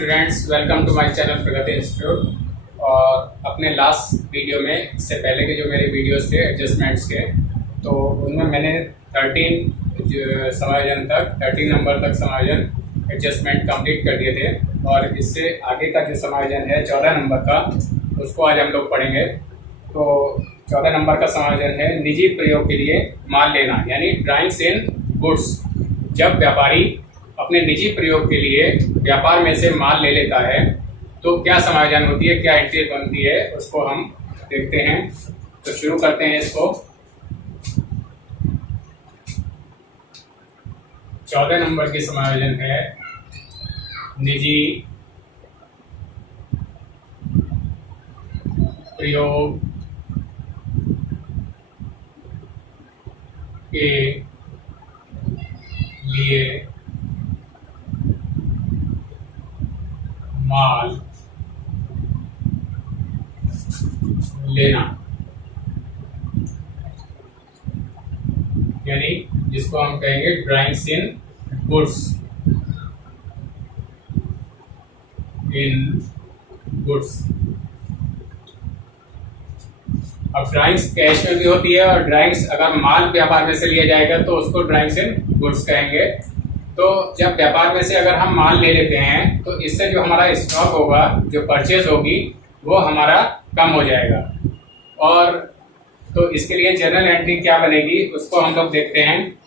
Students, welcome to my channel Pragati institute. और अपने last video में, इससे पहले के जो मेरे वीडियोस थे एडजस्टमेंट्स के, तो उनमें मैंने 13 नंबर तक समायोजन एडजस्टमेंट कंप्लीट कर दिए थे। और इससे आगे का जो समायोजन है 14 नंबर का, उसको आज हम लोग पढ़ेंगे। तो 14 नंबर का समायोजन है निजी प्रयोग के लिए माल लेना, यानी ड्राइंग्स इन गुड्स। जब व्यापारी अपने निजी प्रयोग के लिए व्यापार में से माल ले लेता है तो क्या समायोजन होती है, क्या एंट्री बनती है, उसको हम देखते हैं। तो शुरू करते हैं इसको। 14 नंबर की समायोजन है निजी प्रयोग के लिए माल लेना, यानी जिसको हम कहेंगे ड्राइंग्स इन गुड्स। अब ड्राइंग्स कैश में भी होती है, और ड्राइंग्स अगर माल व्यापार में से लिया जाएगा तो उसको ड्राइंग्स इन गुड्स कहेंगे। तो जब व्यापार में से अगर हम माल ले लेते हैं तो इससे जो हमारा स्टॉक होगा, जो परचेज होगी, वो हमारा कम हो जाएगा। और तो इसके लिए जर्नल एंट्री क्या बनेगी उसको हम लोग देखते हैं।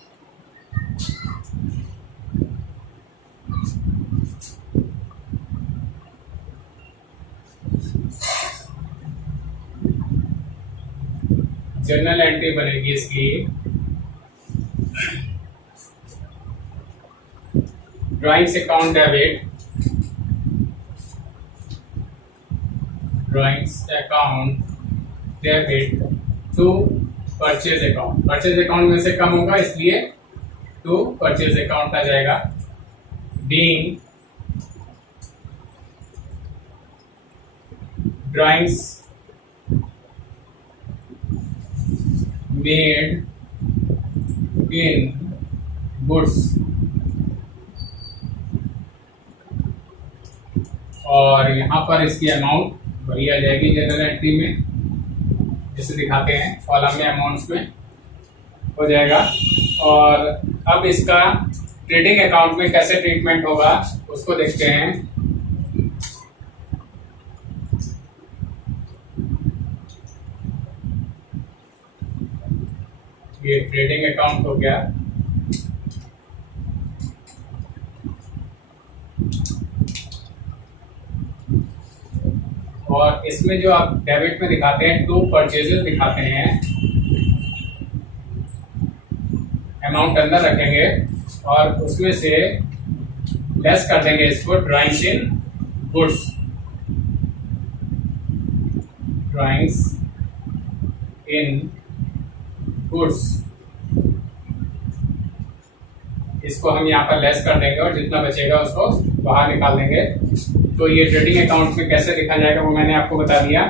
जर्नल एंट्री बनेगी इसकी drawings account debit, to purchase account. Purchase account में से कम होगा, इसलिए टू परचेज अकाउंट आ जाएगा। Being drawings made in goods, और यहाँ पर इसकी अमाउंट वही आ जाएगी जनरल एंट्री में, जिसे दिखाते हैं कॉलम में, अमाउंट्स में हो जाएगा। और अब इसका ट्रेडिंग अकाउंट में कैसे ट्रीटमेंट होगा उसको देखते हैं। ये ट्रेडिंग अकाउंट हो गया। और इसमें जो आप डेबिट में दिखाते हैं, टू परचेजेस दिखाते हैं, अमाउंट अंदर रखेंगे और उसमें से लेस कर देंगे इसको ड्राइंग्स इन गुड्स। ड्राइंग्स इन गुड्स, इसको हम यहाँ पर लेस कर देंगे और जितना बचेगा उसको बाहर निकाल देंगे। तो ये ट्रेडिंग अकाउंट में कैसे लिखा जाएगा वो मैंने आपको बता दिया।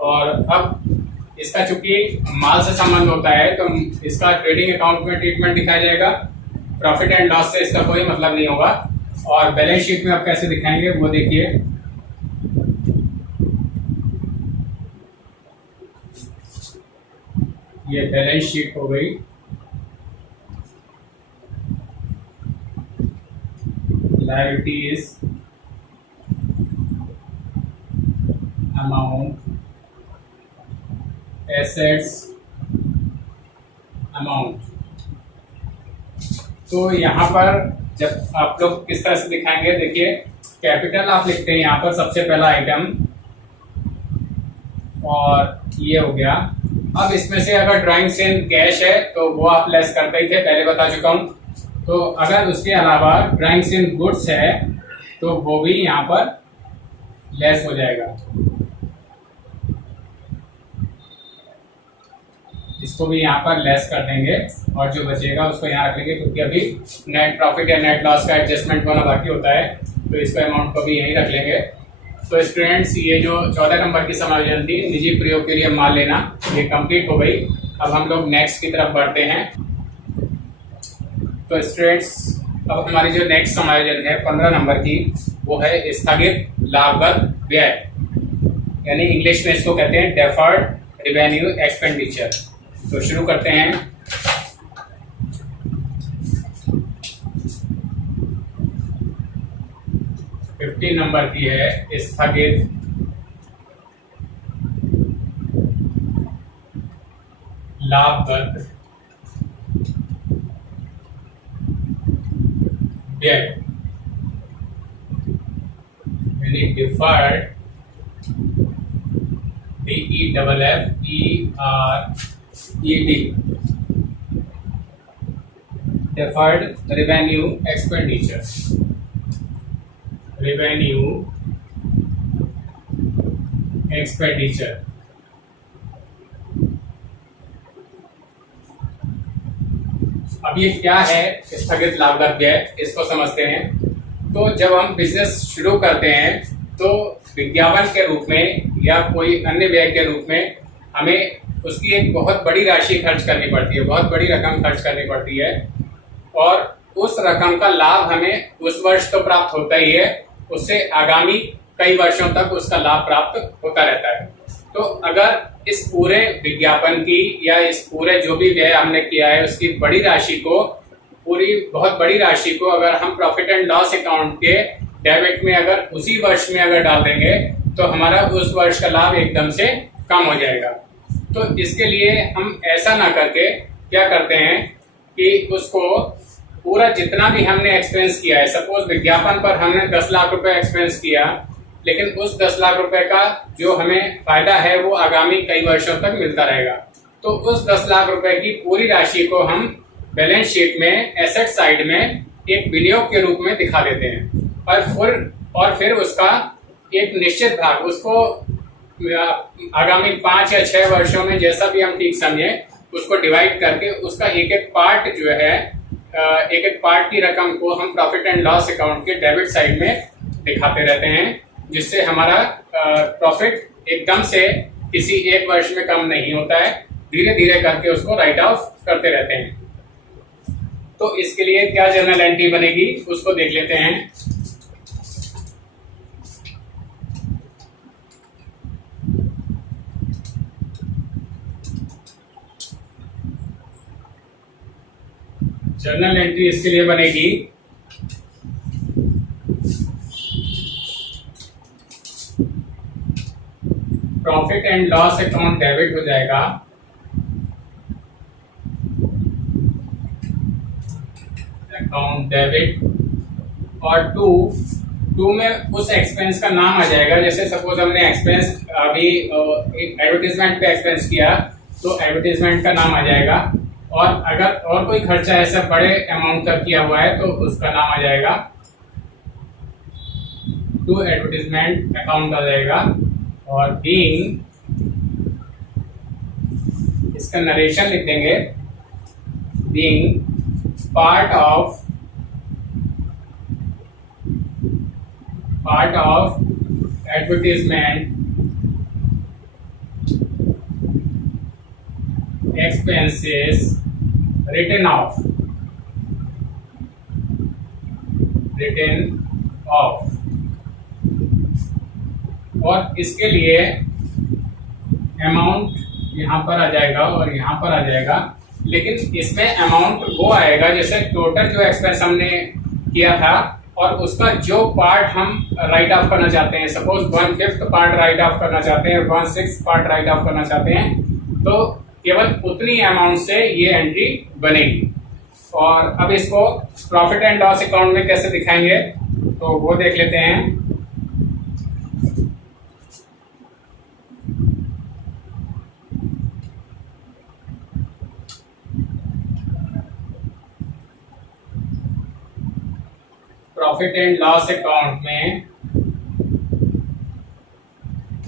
और अब इसका चूंकि माल से संबंध होता है तो इसका ट्रेडिंग अकाउंट में ट्रीटमेंट दिखाया जाएगा। प्रॉफिट एंड लॉस से इसका कोई मतलब नहीं होगा। और बैलेंस शीट में आप कैसे दिखाएंगे वो देखिए। ये बैलेंस शीट हो गई। Liabilities, amount, assets, amount। तो यहाँ पर जब आप लोग किस तरह से दिखाएंगे, देखिए कैपिटल आप लिखते हैं यहाँ पर सबसे पहला आइटम, और ये हो गया। अब इसमें से अगर ड्राइंग्स इन कैश है तो वो आप लेस करते ही थे, पहले बता चुका हूँ। तो अगर उसके अलावा ड्राइंग्स इन गुड्स है तो वो भी यहाँ पर लेस हो जाएगा। इसको भी यहाँ पर लेस कर देंगे और जो बचेगा उसको यहाँ रख लेंगे, क्योंकि अभी नेट प्रॉफिट या नेट लॉस का एडजस्टमेंट होना बाकी होता है, तो इसका अमाउंट को भी यहीं रख लेंगे। तो स्टूडेंट्स, ये जो 14 नंबर की समायोजन थी निजी प्रयोग के लिए माल लेना, ये कंप्लीट हो गई। अब हम लोग नेक्स्ट की तरफ बढ़ते हैं। तो स्टूडेंट्स, अब हमारी जो नेक्स्ट समायोजन है 15 नंबर की, वो है स्थगित लाभगत व्यय, यानी इंग्लिश में इसको कहते हैं डेफर्ड रिवेन्यू एक्सपेंडिचर। तो शुरू करते हैं। फिफ्टीन नंबर की है स्थगित लाभगत व्यय, यानी deferred, DEFFERED, deferred revenue expenditure, revenue expenditure। अब ये क्या है स्थगित लाभगत व्यय, इसको समझते हैं। तो जब हम बिजनेस शुरू करते हैं तो विज्ञापन के रूप में या कोई अन्य व्यय के रूप में हमें उसकी एक बहुत बड़ी राशि खर्च करनी पड़ती है, बहुत बड़ी रकम खर्च करनी पड़ती है, और उस रकम का लाभ हमें उस वर्ष तो प्राप्त होता ही है, उससे आगामी कई वर्षों तक उसका लाभ प्राप्त होता रहता है। तो अगर इस पूरे विज्ञापन की या इस पूरे जो भी व्यय हमने किया है उसकी बड़ी राशि को, पूरी बहुत बड़ी राशि को अगर हम प्रॉफिट एंड लॉस अकाउंट के डेबिट में अगर उसी वर्ष में अगर डाल देंगे तो हमारा उस वर्ष का लाभ एकदम से कम हो जाएगा। तो इसके लिए हम ऐसा ना करके क्या करते हैं कि उसको पूरा जितना भी हमने एक्सपेंस किया है, सपोज विज्ञापन पर हमने 10 लाख रुपए एक्सपेंस किया, लेकिन उस 10 लाख रुपए का जो हमें फायदा है वो आगामी कई वर्षों तक मिलता रहेगा। तो उस 10 लाख रुपए की पूरी राशि को हम बैलेंस शीट में एसेट साइड में एक विनियोग के रूप में दिखा देते हैं, और फिर उसका एक निश्चित भाग उसको आगामी 5 या 6 वर्षों में जैसा भी हम ठीक समझे उसको डिवाइड करके उसका एक एक पार्ट जो है, एक एक पार्ट की रकम को हम प्रॉफिट एंड लॉस अकाउंट के डेबिट साइड में दिखाते रहते हैं, जिससे हमारा प्रॉफिट एकदम से किसी एक वर्ष में कम नहीं होता है, धीरे धीरे करके उसको राइट ऑफ करते रहते हैं। तो इसके लिए क्या जर्नल एंट्री बनेगी उसको देख लेते हैं। जर्नल एंट्री इसके लिए बनेगी profit and loss account debit हो जाएगा, अकाउंट डेबिट, और टू में उस एक्सपेंस का नाम आ जाएगा। जैसे सपोज हमने एक्सपेंस अभी एडवर्टीजमेंट पे एक्सपेंस किया तो एडवर्टीजमेंट का नाम आ जाएगा, और अगर और कोई खर्चा ऐसा बड़े अमाउंट का किया हुआ है तो उसका नाम आ जाएगा टू एडवर्टीजमेंट अकाउंट आ जाएगा। और बीइंग, इसका नरेशन लिख देंगे, being part of advertisement expenses written off, और इसके लिए अमाउंट यहाँ पर आ जाएगा और यहाँ पर आ जाएगा, लेकिन इसमें अमाउंट वो आएगा जैसे टोटल जो एक्सपेंस हमने किया था और उसका जो पार्ट हम राइट ऑफ करना चाहते हैं, सपोज 1/5 पार्ट राइट ऑफ करना चाहते हैं, 1/6 पार्ट राइट ऑफ करना चाहते हैं, तो केवल उतनी अमाउंट से ये एंट्री बनेगी। और अब इसको प्रॉफिट एंड लॉस अकाउंट में कैसे दिखाएंगे तो वो देख लेते हैं। प्रॉफिट एंड लॉस अकाउंट में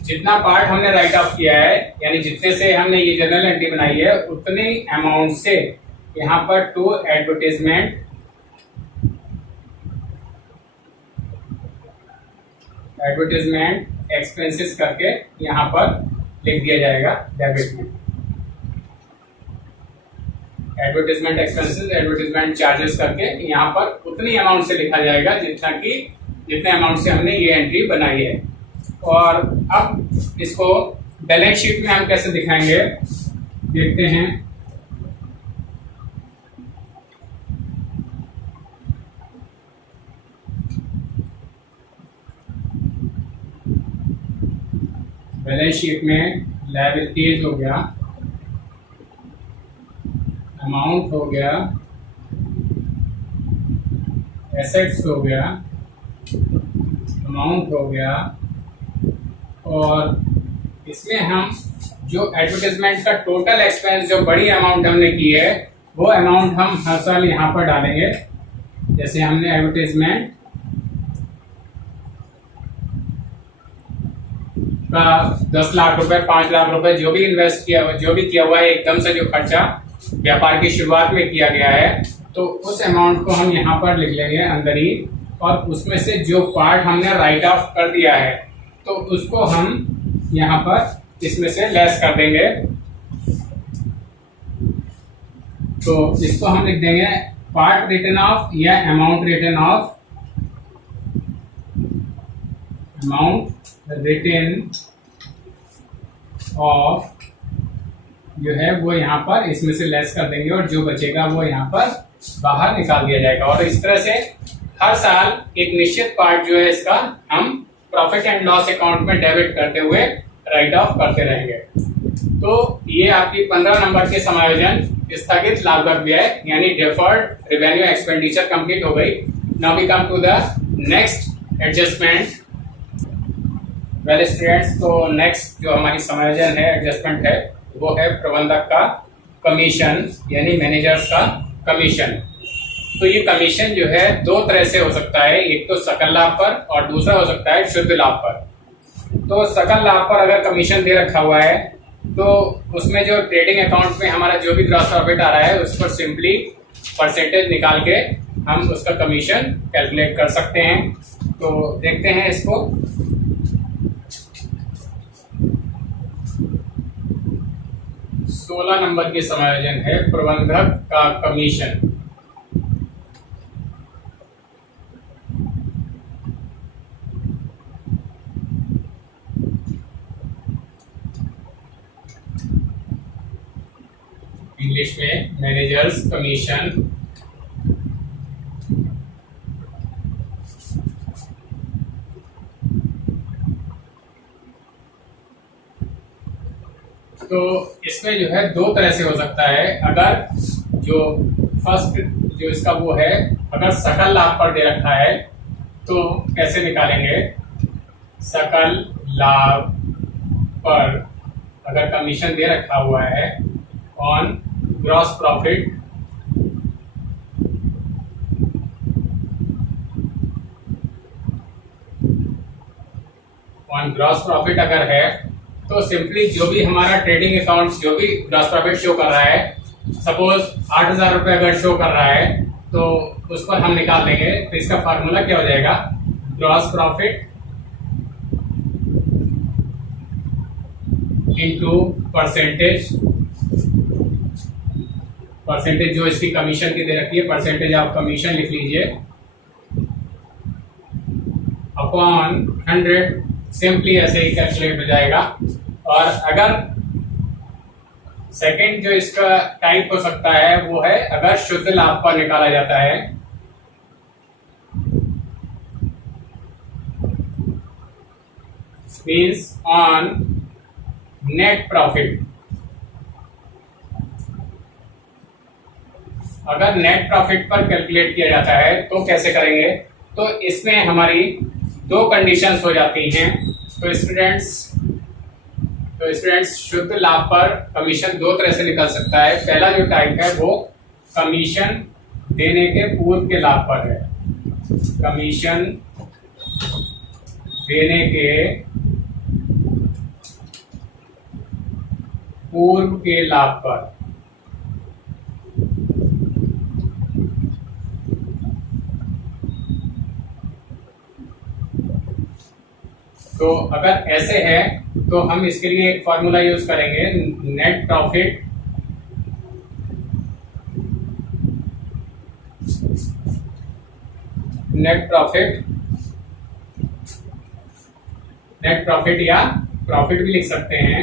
जितना पार्ट हमने राइट ऑफ किया है, यानी जितने से हमने ये जर्नल एंट्री बनाई है, उतने अमाउंट से यहाँ पर टू एडवर्टीजमेंट एक्सपेंसेस करके यहाँ पर लिख दिया जाएगा डेबिट में। एडवर्टीजमेंट एक्सपेंसेस, एडवर्टीजमेंट चार्जेस करके यहाँ पर उतनी अमाउंट से लिखा जाएगा जितने अमाउंट से हमने ये एंट्री बनाई है। और अब इसको बैलेंस शीट में हम कैसे दिखाएंगे देखते हैं। बैलेंस शीट में लायबिलिटीज हो गया, अमाउंट हो गया, एसेट्स हो गया, अमाउंट हो गया, और इसमें हम जो एडवर्टाइजमेंट का टोटल एक्सपेंस जो बड़ी अमाउंट हमने की है वो अमाउंट हम हर साल यहाँ पर डालेंगे। जैसे हमने एडवर्टाइजमेंट का 10 लाख रुपए, 5 लाख रुपए जो भी इन्वेस्ट किया, जो भी किया हुआ है, एकदम से जो खर्चा व्यापार की शुरुआत में किया गया है, तो उस अमाउंट को हम यहाँ पर लिख लेंगे अंदर ही, और उसमें से जो पार्ट हमने राइट ऑफ कर दिया है तो उसको हम यहाँ पर इसमें से लेस कर देंगे। तो इसको हम लिख देंगे पार्ट रिटर्न ऑफ या amount return of, amount return of जो है वो यहाँ पर इसमें से लेस कर देंगे, और जो बचेगा वो यहाँ पर बाहर निकाल दिया जाएगा। और इस तरह से हर साल एक निश्चित पार्ट जो है इसका हम प्रॉफिट एंड लॉस अकाउंट में डेबिट करते हुए राइट ऑफ करते रहेंगे। तो ये आपकी 15 नंबर के समायोजन स्थगित लाभक व्यय यानी डेफर्ड रेवेन्यू एक्सपेंडिचर कंप्लीट हो गई। Now we come to the next adjustment. Well students, तो नेक्स्ट जो हमारी समायोजन है, एडजस्टमेंट है, वो है प्रबंधक का कमीशन यानी मैनेजर्स का कमीशन। तो ये कमीशन जो है दो तरह से हो सकता है, एक तो सकल लाभ पर और दूसरा हो सकता है शुद्ध लाभ पर। तो सकल लाभ पर अगर कमीशन दे रखा हुआ है तो उसमें जो ट्रेडिंग अकाउंट में हमारा जो भी ग्रॉस प्रॉफिट आ रहा है उस पर सिंपली परसेंटेज निकाल के हम उसका कमीशन कैलकुलेट कर सकते हैं। तो देखते हैं इसको। सोलह नंबर की समायोजन है प्रबंधक का कमीशन। इंग्लिश में मैनेजर्स कमीशन। तो इसमें जो है दो तरह से हो सकता है। अगर जो फर्स्ट जो इसका वो है, अगर सकल लाभ पर दे रखा है तो कैसे निकालेंगे। सकल लाभ पर अगर कमीशन दे रखा हुआ है on gross profit, on gross profit अगर है तो सिंपली जो भी हमारा ट्रेडिंग अकाउंट जो भी ग्रॉस प्रॉफिट शो कर रहा है, सपोज 8,000 रुपए अगर शो कर रहा है तो उस पर हम निकाल देंगे। तो इसका फार्मूला क्या हो जाएगा, gross profit into percentage, percentage जो इसकी कमीशन की दे रखी है, परसेंटेज ऑफ कमीशन लिख लीजिए, अपॉन 100। सिंपली ऐसे ही कैलकुलेट हो जाएगा। और अगर सेकंड जो इसका टाइप हो सकता है वो है अगर शुद्ध लाभ पर निकाला जाता है, मीन्स ऑन नेट प्रॉफिट। अगर नेट प्रॉफिट पर कैलकुलेट किया जाता है तो कैसे करेंगे। तो इसमें हमारी दो कंडीशंस हो जाती हैं। तो स्टूडेंट्स शुद्ध लाभ पर कमीशन दो तरह से निकल सकता है। पहला जो टाइप है वो कमीशन देने के पूर्व के लाभ पर है, कमीशन देने के पूर्व के लाभ पर। तो अगर ऐसे है तो हम इसके लिए एक फॉर्मूला यूज करेंगे, net profit net profit, net profit या प्रॉफिट भी लिख सकते हैं।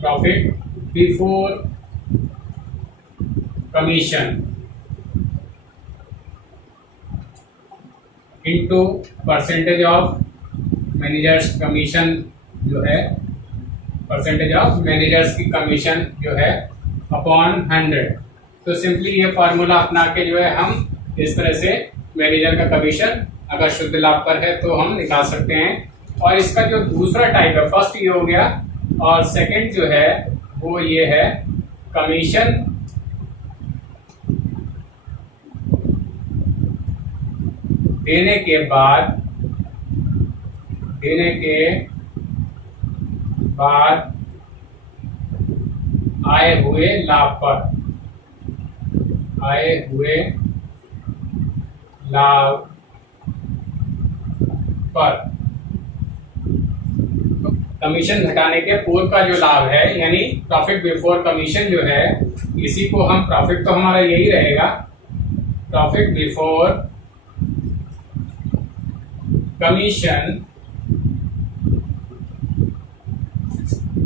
Profit before commission into percentage of managers commission जो है, परसेंटेज ऑफ मैनेजर्स की कमीशन जो है अपॉन 100। तो सिंपली ये फार्मूला अपना के जो है हम इस तरह से मैनेजर का कमीशन अगर शुद्ध लाभ पर है तो हम निकाल सकते हैं। और इसका जो दूसरा टाइप है, फर्स्ट ये हो गया और सेकंड जो है वो ये है कमीशन देने के बाद आए हुए लाभ पर, आए हुए लाभ पर कमीशन घटाने के पूर्व का जो लाभ है यानी प्रॉफिट बिफोर कमीशन जो है, इसी को हम, प्रॉफिट तो हमारा यही रहेगा, प्रॉफिट बिफोर कमीशन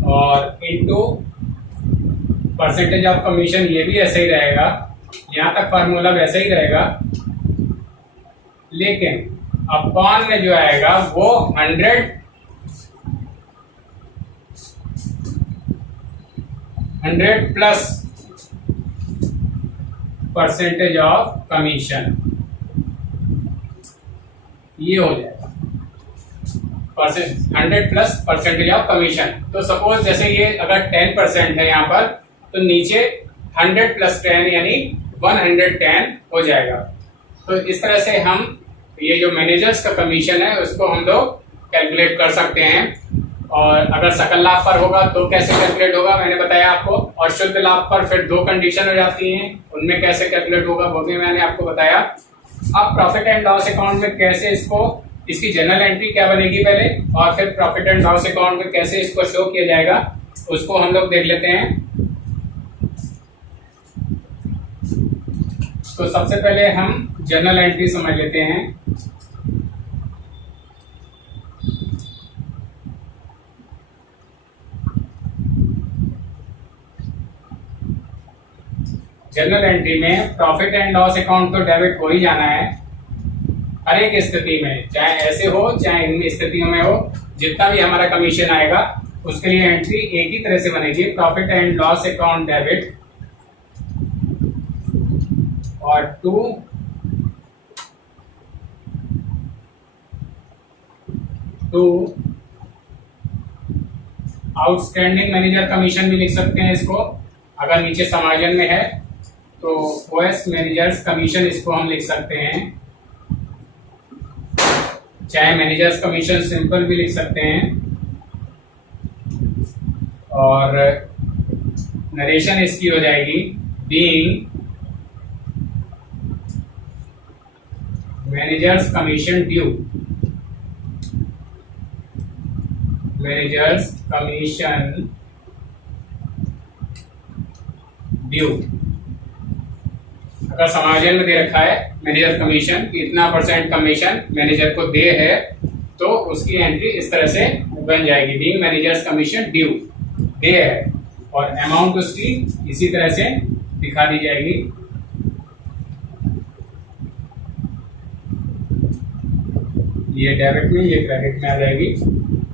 और इनटू परसेंटेज ऑफ कमीशन, ये भी ऐसे ही रहेगा, यहां तक फार्मूला वैसे ही रहेगा, लेकिन अपॉन में जो आएगा वो 100 प्लस परसेंटेज ऑफ कमीशन, ये हो जाएगा 100 प्लस परसेंटेज ऑफ कमीशन। तो सपोज जैसे ये अगर 10% है यहाँ पर, तो नीचे 100 प्लस 10 यानी 110 हो जाएगा। तो इस तरह से हम ये जो मैनेजर्स का कमीशन है उसको हम लोग कैलकुलेट कर सकते हैं। और अगर सकल लाभ पर होगा तो कैसे कैलकुलेट होगा मैंने बताया आपको, और शुद्ध लाभ पर फिर दो कंडीशन हो जाती हैं, उनमें कैसे कैलकुलेट होगा वो भी मैंने आपको बताया। अब प्रॉफिट एंड लॉस अकाउंट में कैसे इसको, इसकी जनरल एंट्री क्या बनेगी पहले, और फिर प्रॉफिट एंड लॉस अकाउंट में कैसे इसको शो किया जाएगा उसको हम लोग देख लेते हैं। तो सबसे पहले हम जनरल एंट्री समझ लेते हैं। जनरल एंट्री में प्रॉफिट एंड लॉस अकाउंट तो डेबिट हो ही जाना है हर एक स्थिति में, चाहे ऐसे हो चाहे इन स्थितियों में हो, जितना भी हमारा कमीशन आएगा उसके लिए एंट्री एक ही तरह से बनेगी, profit and loss account debit और टू आउटस्टैंडिंग मैनेजर कमीशन भी लिख सकते हैं इसको, अगर नीचे समायोजन में है तो ओएस मैनेजर्स कमीशन इसको हम लिख सकते हैं, चाहे मैनेजर्स कमीशन सिंपल भी लिख सकते हैं। और नरेशन इसकी हो जाएगी being managers commission due, managers commission due. अगर समायोजन में दे रखा है मैनेजर कमीशन कि इतना % कमीशन मैनेजर को दे है तो उसकी एंट्री इस तरह से बन जाएगी, बीइंग मैनेजर्स कमीशन ड्यू, दे है, और अमाउंट उसकी इसी तरह से दिखा दी जाएगी। ये डेबिट में, ये क्रेडिट में आ जाएगी।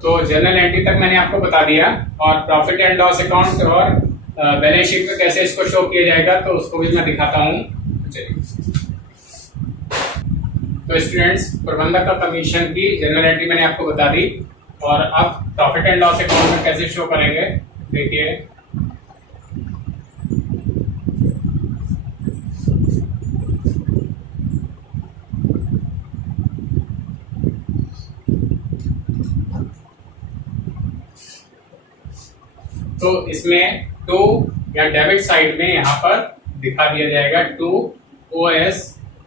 तो जनरल एंट्री तक मैंने आपको बता दिया, और प्रॉफिट एंड लॉस अकाउंट और बैलेंस शीट में कैसे इसको शो किया जाएगा तो उसको भी मैं दिखाता हूँ। चलिए, तो स्टूडेंट्स प्रबंधक का कमीशन की जनरल एंट्री मैंने आपको बता दी, और अब प्रॉफिट एंड लॉस अकाउंट में कैसे शो करेंगे देखिए। तो इसमें टू या डेबिट साइड में यहाँ पर दिखा दिया जाएगा टू ओएस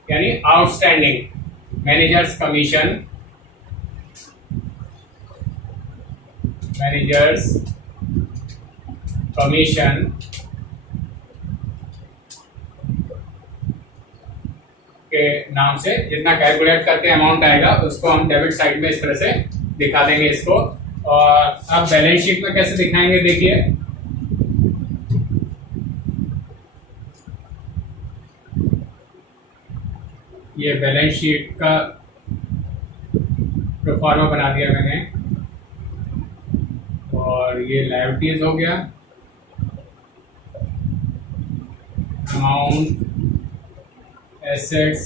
यानी outstanding managers commission, managers commission के नाम से जितना कैलकुलेट करके अमाउंट आएगा उसको हम डेबिट साइड में इस तरह से दिखा देंगे इसको। और अब बैलेंस शीट में कैसे दिखाएंगे देखिए, ये बैलेंस शीट का प्रोफार्मा बना दिया मैंने, और ये लायबिलिटीज हो गया, अमाउंट एसेट्स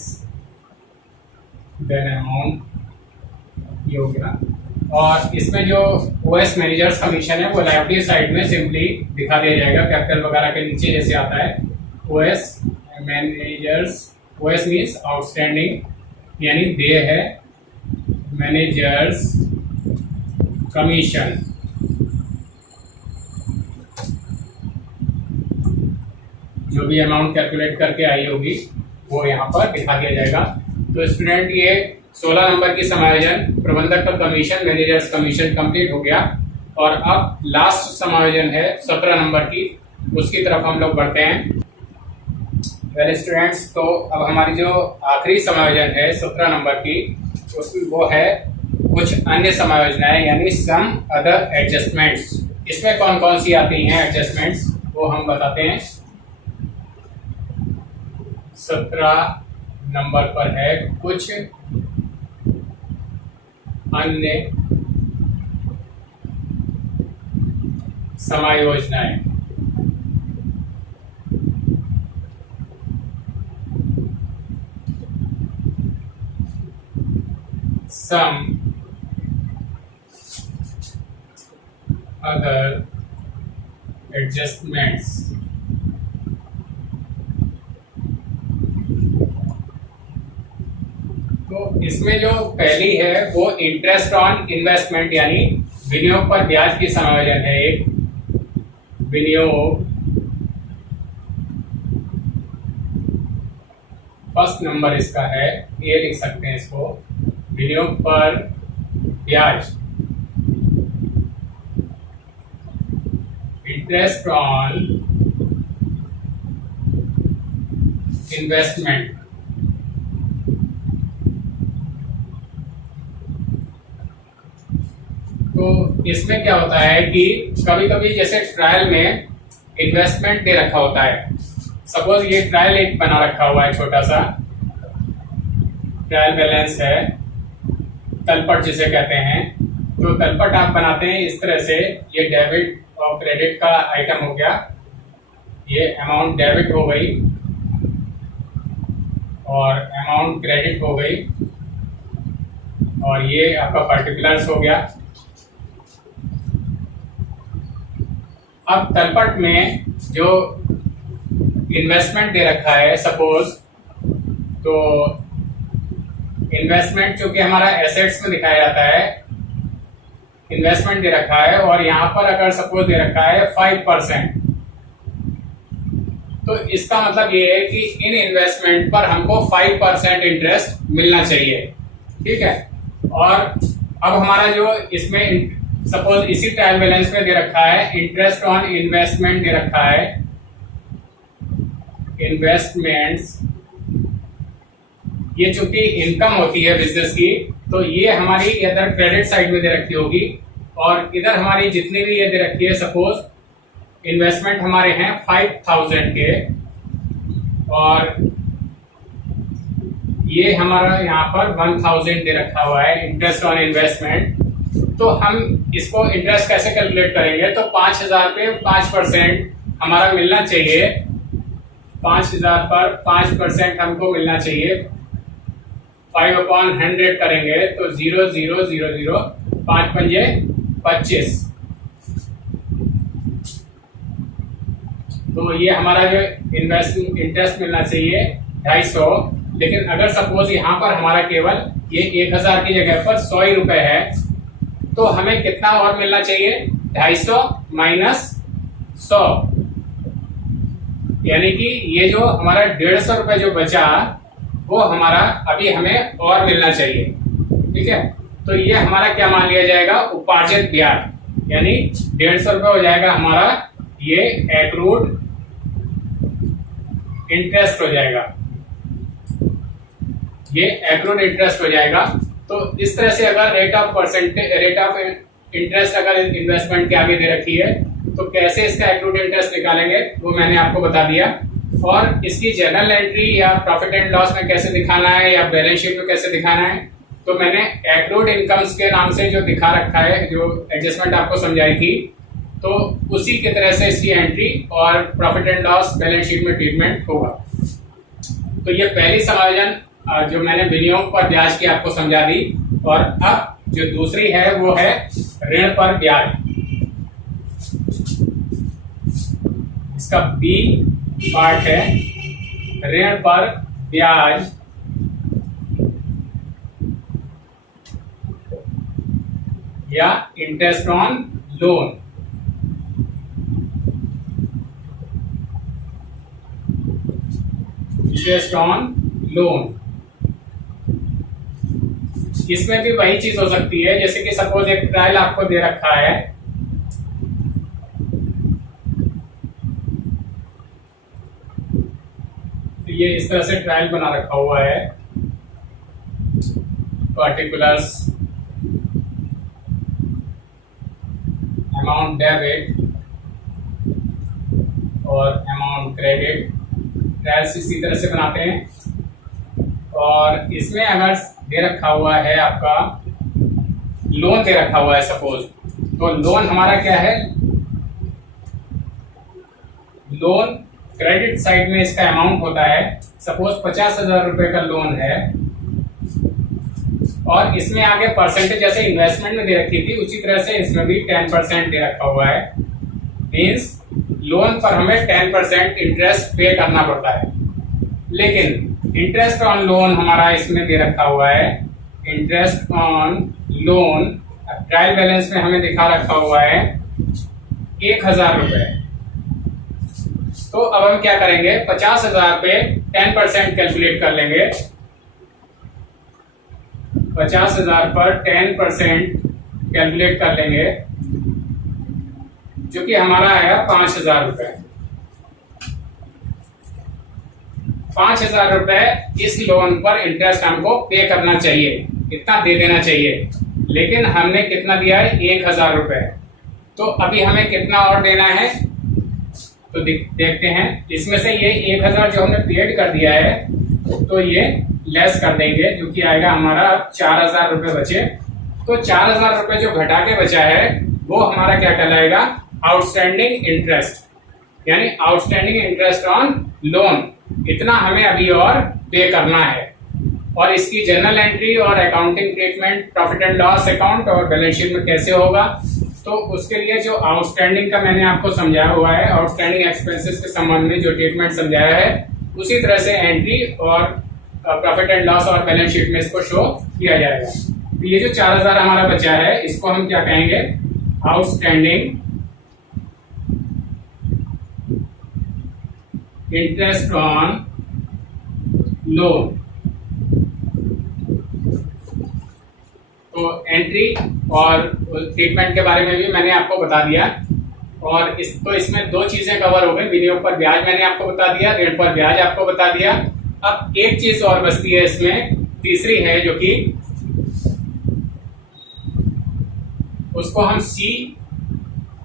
देन अमाउंट, ये हो गया। और इसमें जो ओएस मैनेजर्स कमीशन है वो लायबिलिटी साइड में सिंपली दिखा दिया जाएगा, कैपिटल वगैरह के नीचे जैसे आता है OS managers. OS means outstanding, यानी देय है मैनेजर्स कमीशन। जो भी अमाउंट कैलकुलेट करके आई होगी वो यहाँ पर दिखा दिया जाएगा। तो स्टूडेंट ये 16 नंबर की समायोजन प्रबंधक का कमीशन मैनेजर्स कमीशन कंप्लीट हो गया। और अब लास्ट समायोजन है 17 नंबर की, उसकी तरफ हम लोग बढ़ते हैं। वेल स्टूडेंट्स, तो अब हमारी जो आखिरी समायोजन है 17 नंबर की, उसमें वो है कुछ अन्य समायोजनाएं, यानी सम अदर एडजस्टमेंट्स। इसमें कौन कौन सी आती हैं एडजस्टमेंट्स वो हम बताते हैं। 17 नंबर पर है कुछ अन्य समायोजनाएं। Some other adjustments। तो इसमें जो पहली है वो इंटरेस्ट ऑन इन्वेस्टमेंट, यानी विनियोग पर ब्याज की समायोजन है। एक विनियोग, फर्स्ट नंबर इसका है, ये लिख सकते हैं इसको, विनियोग पर ब्याज, इंटरेस्ट ऑन इन्वेस्टमेंट। तो इसमें क्या होता है कि कभी कभी जैसे ट्रायल में इन्वेस्टमेंट दे रखा होता है, सपोज ये ट्रायल एक बना रखा हुआ है, छोटा सा ट्रायल बैलेंस है, तलपट जिसे कहते हैं। तो तलपट आप बनाते हैं इस तरह से, ये डेबिट और क्रेडिट का आइटम हो गया, ये अमाउंट डेबिट हो गई और अमाउंट क्रेडिट हो गई, और ये आपका पर्टिकुलर्स हो गया। अब तलपट में जो इन्वेस्टमेंट दे रखा है सपोज, तो इन्वेस्टमेंट चूंकि हमारा एसेट्स में दिखाया जाता है, इन्वेस्टमेंट दे रखा है, और यहां पर अगर सपोज दे रखा है 5%, तो इसका मतलब ये है कि इन इन्वेस्टमेंट पर हमको 5% इंटरेस्ट मिलना चाहिए, ठीक है। और अब हमारा जो इसमें सपोज इसी ट्रायल बैलेंस में दे रखा है इंटरेस्ट ऑन इन्वेस्टमेंट दे रखा है, इन्वेस्टमेंट्स, ये चूंकि इनकम होती है बिजनेस की, तो ये हमारी इधर क्रेडिट साइड में दे रखी होगी, और इधर हमारी जितनी भी ये दे रखी है, सपोज इन्वेस्टमेंट हमारे हैं 5000 के, और ये हमारा यहाँ पर 1000 दे रखा हुआ है इंटरेस्ट ऑन इन्वेस्टमेंट। तो हम इसको इंटरेस्ट कैसे कैलकुलेट करेंगे, तो 5000 पे 5% हमारा मिलना चाहिए, 5000 पर 5% हमको मिलना चाहिए, 5/100 करेंगे तो 0,000, 5 पंजे 25। तो ये हमारा जो इंटरेस्ट मिलना चाहिए 250, लेकिन अगर सपोज यहाँ पर हमारा केवल ये 1000 की जगह पर 100 ही रुपए है, तो हमें कितना और मिलना चाहिए, 250 माइनस 100, यानी कि ये जो हमारा 150 रुपए जो बचा वो हमारा अभी हमें और मिलना चाहिए, ठीक है। तो ये हमारा क्या मान लिया जाएगा, उपार्जित ब्याज। यानी 150 रुपये हो जाएगा हमारा ये एक्रूड इंटरेस्ट हो जाएगा, ये एक्रूड इंटरेस्ट हो जाएगा। तो इस तरह से अगर रेट ऑफ इंटरेस्ट अगर इन्वेस्टमेंट के आगे दे रखी है तो कैसे इसका एक्रूड इंटरेस्ट निकालेंगे वो मैंने आपको बता दिया। और इसकी जर्नल एंट्री या प्रॉफिट एंड लॉस में कैसे दिखाना है या बैलेंस शीट में कैसे दिखाना है, तो मैंने एक्रूड इनकम्स के नाम से जो दिखा रखा है, जो एडजस्टमेंट आपको समझाई थी, तो उसी की तरह से इसकी एंट्री और profit and loss balance sheet में ट्रीटमेंट होगा। तो ये पहली समायोजन जो मैंने विनियोग पर ब्याज की आपको समझा दी। और अब जो दूसरी है वो है ऋण पर ब्याज। इसका बी पार्ट है ऋण पर ब्याज या interest on loan. Interest on loan, इसमें भी वही चीज हो सकती है, जैसे कि सपोज एक ट्रायल आपको दे रखा है, तो ये इस तरह से ट्रायल बना रखा हुआ है, पर्टिकुलर्स अमाउंट डेबिट और अमाउंट क्रेडिट, ट्रायल्स इसी तरह से बनाते हैं। और इसमें अगर दे रखा हुआ है आपका लोन दे रखा हुआ है सपोज, तो लोन हमारा क्या है, लोन क्रेडिट साइड में इसका अमाउंट होता है, सपोज 50,000 रुपए का लोन है, और इसमें आगे परसेंटेज जैसे इन्वेस्टमेंट में दे रखी थी उसी तरह से इसमें भी 10% दे रखा हुआ है। मीन्स लोन पर हमें 10% इंटरेस्ट पे करना पड़ता है। लेकिन इंटरेस्ट ऑन लोन हमारा इसमें दे रखा हुआ है, interest on loan trial balance में हमें दिखा रखा हुआ है 1,000 रुपए। तो अब हम क्या करेंगे, 50,000 पे 10% कैलकुलेट कर लेंगे। 50,000 पर 10% कैलकुलेट कर लेंगे, जो कि हमारा आएगा 5,000 रुपए। 5,000 रुपए इस लोन पर इंटरेस्ट हमको पे करना चाहिए, इतना दे देना चाहिए, लेकिन हमने कितना दिया है, 1,000 रुपए। तो अभी हमें कितना और देना है, तो देखते हैं। इसमें से ये 1,000 जो हमने पेड कर दिया है, तो ये लेस कर देंगे, जो कि आएगा हमारा 4,000 रुपए बचे। तो 4,000 रुपए जो घटा के बचा है वो हमारा क्या कहलाएगा, आउटस्टैंडिंग इंटरेस्ट, यानी आउटस्टैंडिंग इंटरेस्ट ऑन लोन। इतना हमें अभी और पे करना है। और इसकी जर्नल एंट्री और accounting treatment profit and loss account और बैलेंस शीट में कैसे होगा, तो उसके लिए जो आउटस्टैंडिंग का मैंने आपको समझाया हुआ है, आउटस्टैंडिंग एक्सपेंसेस के संबंध में जो ट्रीटमेंट समझाया है, उसी तरह से एंट्री और प्रॉफिट एंड लॉस और बैलेंस शीट में इसको शो किया जाएगा। तो ये जो 4,000 हमारा बचा है, इसको हम क्या कहेंगे, आउटस्टैंडिंग इंटरेस्ट ऑन लोन। तो एंट्री और ट्रीटमेंट के बारे में भी मैंने आपको बता दिया। और इसमें दो चीजें कवर हो गई, विनियोग पर ब्याज मैंने आपको बता दिया, ऋण पर ब्याज आपको बता दिया। अब एक चीज और बचती है इसमें, तीसरी है, जो कि उसको हम सी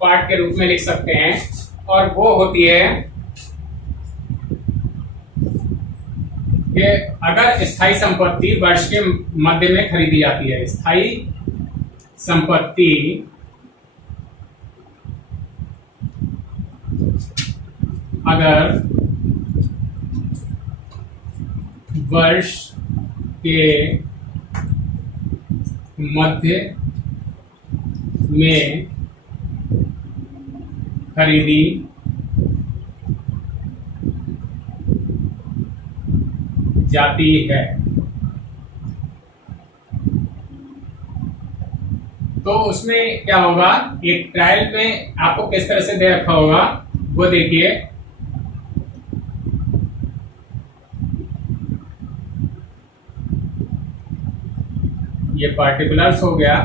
पार्ट के रूप में लिख सकते हैं, और वो होती है कि अगर स्थायी संपत्ति वर्ष के मध्य में खरीदी जाती है, स्थायी संपत्ति अगर वर्ष के मध्य में खरीदी जाती है, तो उसमें क्या होगा, एक ट्रायल में आपको किस तरह से दे रखा होगा वो देखिए। ये पार्टिकुलर्स हो गया,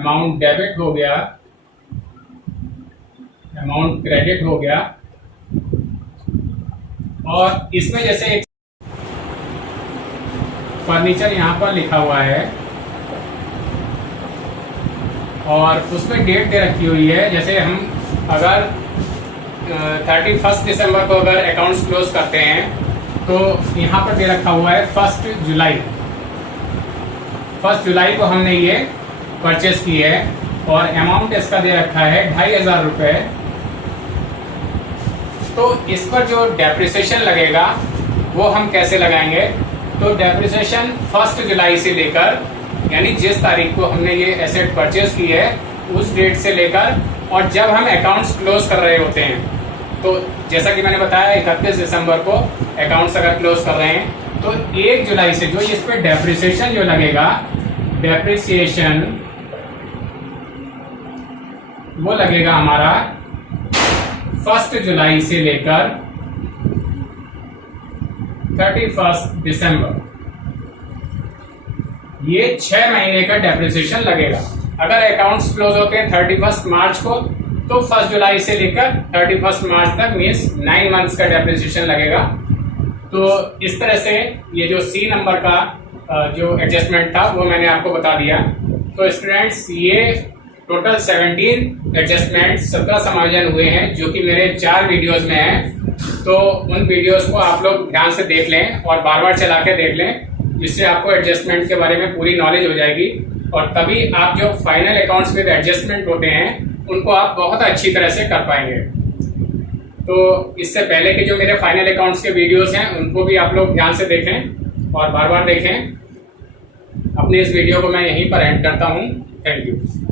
अमाउंट डेबिट हो गया, अमाउंट क्रेडिट हो गया। और इसमें जैसे एक फर्नीचर यहाँ पर लिखा हुआ है और उसमें डेट दे रखी हुई है। जैसे हम अगर 31 दिसंबर को अगर अकाउंट्स क्लोज करते हैं तो यहाँ पर दे रखा हुआ है 1 जुलाई। 1 जुलाई को हमने ये परचेस की है और अमाउंट इसका दे रखा है 2500 रुपये। तो इस पर जो डेप्रिसिएशन लगेगा वो हम कैसे लगाएंगे? तो डेप्रिसिएशन 1 जुलाई से लेकर, यानी जिस तारीख को हमने ये एसेट परचेज की है उस डेट से लेकर, और जब हम अकाउंट्स क्लोज कर रहे होते हैं, तो जैसा कि मैंने बताया 31 दिसंबर को अकाउंट्स अगर क्लोज कर रहे हैं तो 1 जुलाई से जो इस पर डेप्रिसिएशन जो लगेगा, डेप्रिसिएशन वो लगेगा हमारा 1 जुलाई से लेकर 31 दिसंबर। ये 6 महीने का डेप्रिसिएशन लगेगा। अगर अकाउंट्स क्लोज होते हैं 31 मार्च को तो 1 जुलाई से लेकर 31 मार्च तक मीन्स 9 मंथ्स का डेप्रिसिएशन लगेगा। तो इस तरह से ये जो सी नंबर का जो एडजस्टमेंट था वो मैंने आपको बता दिया। तो स्टूडेंट्स, ये टोटल 17 एडजस्टमेंट 17 समायोजन हुए हैं जो कि मेरे 4 वीडियोस में हैं। तो उन वीडियोस को आप लोग ध्यान से देख लें और बार बार चला के देख लें, जिससे आपको एडजस्टमेंट के बारे में पूरी नॉलेज हो जाएगी और तभी आप जो फाइनल अकाउंट्स विद एडजस्टमेंट होते हैं उनको आप बहुत अच्छी तरह से कर पाएंगे। तो इससे पहले के जो मेरे फाइनल अकाउंट्स के वीडियोस हैं उनको भी आप लोग ध्यान से देखें और बार बार देखें। अपने इस वीडियो को मैं यहीं पर एंड करता हूँ। Thank you.